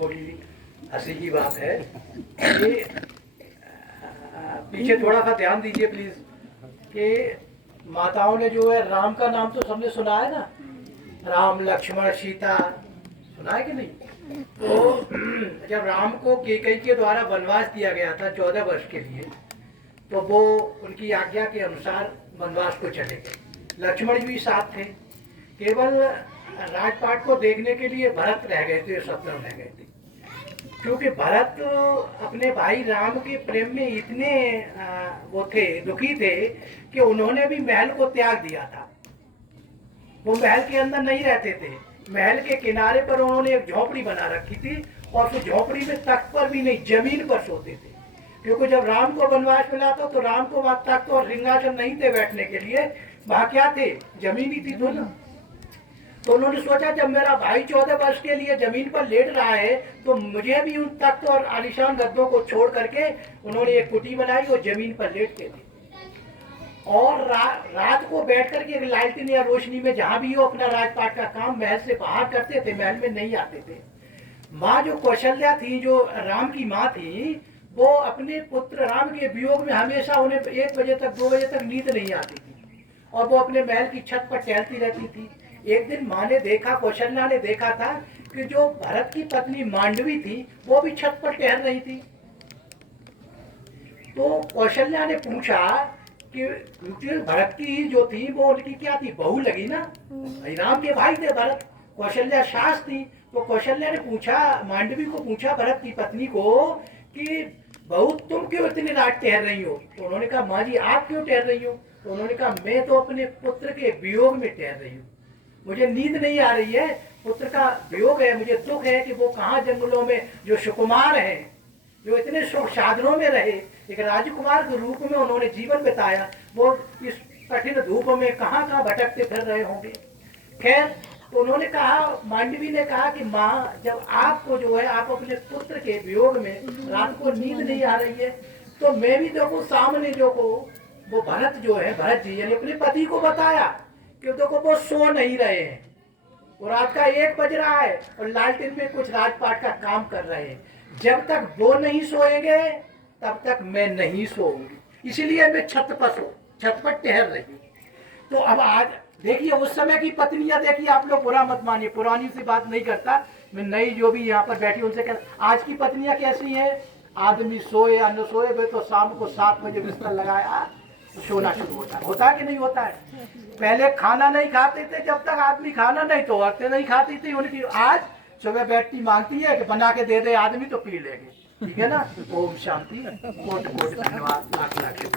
थोड़ी हंसी की बात है कि पीछे थोड़ा सा ध्यान दीजिए प्लीज कि माताओं ने जो है राम का नाम तो सबने सुना है ना, राम लक्ष्मण सीता, सुना है कि नहीं? तो जब राम को कैकेयी के द्वारा वनवास दिया गया था 14 वर्ष के लिए, तो वो उनकी आज्ञा के अनुसार वनवास को चले गए। लक्ष्मण जी भी साथ थे, केवल राजपाट को देखने के लिए भरत रह गए थे, शत्रुघ्न रह गए थे। क्योंकि भरत अपने भाई राम के प्रेम में इतने वो थे, दुखी थे कि उन्होंने भी महल को त्याग दिया था। वो महल के अंदर नहीं रहते थे, महल के किनारे पर उन्होंने एक झोपड़ी बना रखी थी और उस झोपड़ी में तख्त पर भी नहीं, जमीन पर सोते थे। क्योंकि जब राम को वनवास मिला था तो राम को वहां तख्त और सिंहासन नहीं थे बैठने के लिए, वहां क्या थे, जमीन ही थी तो ना। तो उन्होंने सोचा जब मेरा भाई 14 वर्ष के लिए जमीन पर लेट रहा है तो मुझे भी उन तख्त और आलीशान गद्दों को छोड़ करके उन्होंने एक कुटी बनाई और जमीन पर लेटते थे। और रात को बैठ करके एक लालटेन या रोशनी में जहां भी हो अपना राजपाट का काम महल से बाहर करते थे, महल में नहीं आते थे। माँ जो कौशल्या थी, जो राम की माँ थी, वो अपने पुत्र राम के वियोग में हमेशा उन्हें 1 बजे तक 2 बजे तक नींद नहीं आती थी और वो अपने महल की छत पर टहलती रहती थी। एक दिन माँ ने देखा, कौशल्या ने देखा था कि जो भरत की पत्नी मांडवी थी वो भी छत पर टहल रही थी। तो कौशल्या ने पूछा कि भरत की जो थी वो उनकी क्या थी, बहू लगी ना, राम के भाई थे भरत, कौशल्या सास थी। तो कौशल्या ने पूछा, मांडवी को पूछा भरत की पत्नी को कि बहू तुम क्यों इतनी रात टहल रही हो? तो उन्होंने कहा माँ जी आप क्यों टहल रही हो? तो उन्होंने कहा मैं तो अपने पुत्र के वियोग में टहल रही हूँ, मुझे नींद नहीं आ रही है, पुत्र का वियोग है, मुझे दुख है कि वो कहाँ जंगलों में जो सुकुमार है, जो इतने सुख साधनों में रहे, एक राजकुमार के रूप में उन्होंने जीवन बिताया, वो इस कठिन धूप में कहाँ कहाँ भटकते फिर रहे होंगे। खैर, तो उन्होंने कहा, मांडवी ने कहा कि माँ जब आपको जो है आप अपने पुत्र के वियोग में रात को नींद नहीं आ रही है, तो मैं भी देखो सामने जो को वो भरत जो है, भरत जी ने अपने पति को बताया कि देखो वो सो नहीं रहे हैं, वो रात का 1 बज रहा है और लालटेन में कुछ राजपाट का काम कर रहे हैं, जब तक वो नहीं सोएंगे तब तक मैं नहीं सोऊंगी, इसलिए मैं छत पर टहल रही। तो अब आज देखिए उस समय की पत्नियां, देखिए आप लोग बुरा मत मानिए, पुरानी सी बात नहीं करता मैं, नई जो भी यहाँ पर बैठी उनसे कहता, आज की पत्नियां कैसी हैं? आदमी सोए या न सोए वे तो शाम को 7 बजे बिस्तर लगाया सोना शुरू होता है कि नहीं होता है? पहले खाना नहीं खाते थे, जब तक आदमी खाना नहीं तो औरतें नहीं खाती थी उनकी। आज सुबह बैठती मांगती है कि बना के दे दे आदमी तो पी लेंगे, ठीक है ना। ओम शांति, कोट कोट धन्यवाद, लाख लाख।